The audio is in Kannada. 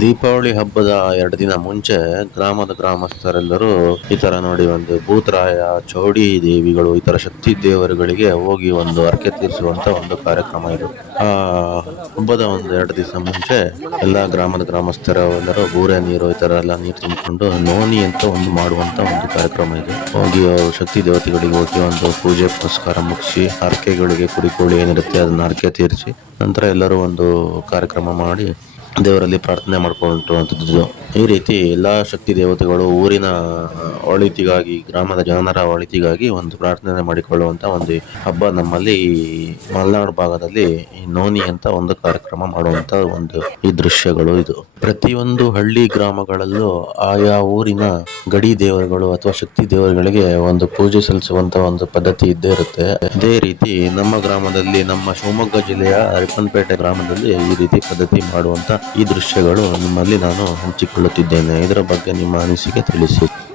ದೀಪಾವಳಿ ಹಬ್ಬದ ಎರಡು ದಿನ ಮುಂಚೆ ಗ್ರಾಮದ ಗ್ರಾಮಸ್ಥರೆಲ್ಲರೂ ಈ ತರ ನೋಡಿ ಒಂದು ಭೂತರಾಯ, ಚೌಡಿ ದೇವಿಗಳು, ಈ ತರ ಶಕ್ತಿ ದೇವರುಗಳಿಗೆ ಹೋಗಿ ಒಂದು ಹರಕೆ ತೀರಿಸುವಂತ ಒಂದು ಕಾರ್ಯಕ್ರಮ ಇದು. ಆ ಹಬ್ಬದ ಒಂದು ಎರಡು ದಿವಸ ಮುಂಚೆ ಎಲ್ಲಾ ಗ್ರಾಮದ ಗ್ರಾಮಸ್ಥರೆಲ್ಲರೂ ಬೂರೆ ನೀರು, ಈ ತರ ಎಲ್ಲ ನೀರು ತುಂಬಿಕೊಂಡು ನೋನಿ ಅಂತ ಒಂದು ಮಾಡುವಂತ ಒಂದು ಕಾರ್ಯಕ್ರಮ ಇದು. ಹೋಗಿ ಶಕ್ತಿ ದೇವತೆಗಳಿಗೆ ಹೋಗಿ ಒಂದು ಪೂಜೆ ಪುರಸ್ಕಾರ ಮುಗಿಸಿ ಹರಕೆಗಳಿಗೆ ಕುಡಿಕೊಳ್ಳಿ ಏನಿರುತ್ತೆ ಅದನ್ನ ಹರಕೆ ತೀರಿಸಿ ನಂತರ ಎಲ್ಲರೂ ಒಂದು ಕಾರ್ಯಕ್ರಮ ಮಾಡಿ ದೇವರಲ್ಲಿ ಪ್ರಾರ್ಥನೆ ಮಾಡ್ಕೊಳ್ಳುವಂಥದ್ದು ಈ ರೀತಿ ಎಲ್ಲ ಶಕ್ತಿ ದೇವತೆಗಳು ಊರಿನ ಒಳಿತಿಗಾಗಿ, ಗ್ರಾಮದ ಜನರ ಒಳಿತಿಗಾಗಿ ಒಂದು ಪ್ರಾರ್ಥನೆ ಮಾಡಿಕೊಳ್ಳುವಂತ ಒಂದು ಹಬ್ಬ ನಮ್ಮಲ್ಲಿ ಮಲೆನಾಡು ಭಾಗದಲ್ಲಿ ಈ ನೋನಿ ಅಂತ ಒಂದು ಕಾರ್ಯಕ್ರಮ ಮಾಡುವಂತ ಒಂದು ಈ ದೃಶ್ಯಗಳು ಇದು. ಪ್ರತಿಯೊಂದು ಹಳ್ಳಿ ಗ್ರಾಮಗಳಲ್ಲೂ ಆಯಾ ಊರಿನ ಗಡಿ ದೇವರುಗಳು ಅಥವಾ ಶಕ್ತಿ ದೇವರುಗಳಿಗೆ ಒಂದು ಪೂಜೆ ಸಲ್ಲಿಸುವಂತ ಒಂದು ಪದ್ಧತಿ ಇದ್ದೇ ಇರುತ್ತೆ. ಅದೇ ರೀತಿ ನಮ್ಮ ಗ್ರಾಮದಲ್ಲಿ, ನಮ್ಮ ಶಿವಮೊಗ್ಗ ಜಿಲ್ಲೆಯ ಅರಿಪನ್ಪೇಟೆ ಗ್ರಾಮದಲ್ಲಿ ಈ ರೀತಿ ಪದ್ಧತಿ ಮಾಡುವಂತ ಈ ದೃಶ್ಯಗಳು ನಿಮ್ಮಲ್ಲಿ ನಾನು ಹಂಚಿಕೊಳ್ಳುತ್ತಿದ್ದೇನೆ ಇದರ ಬಗ್ಗೆ ನಿಮ್ಮ ಅನಿಸಿಕೆ ತಿಳಿಸಿ.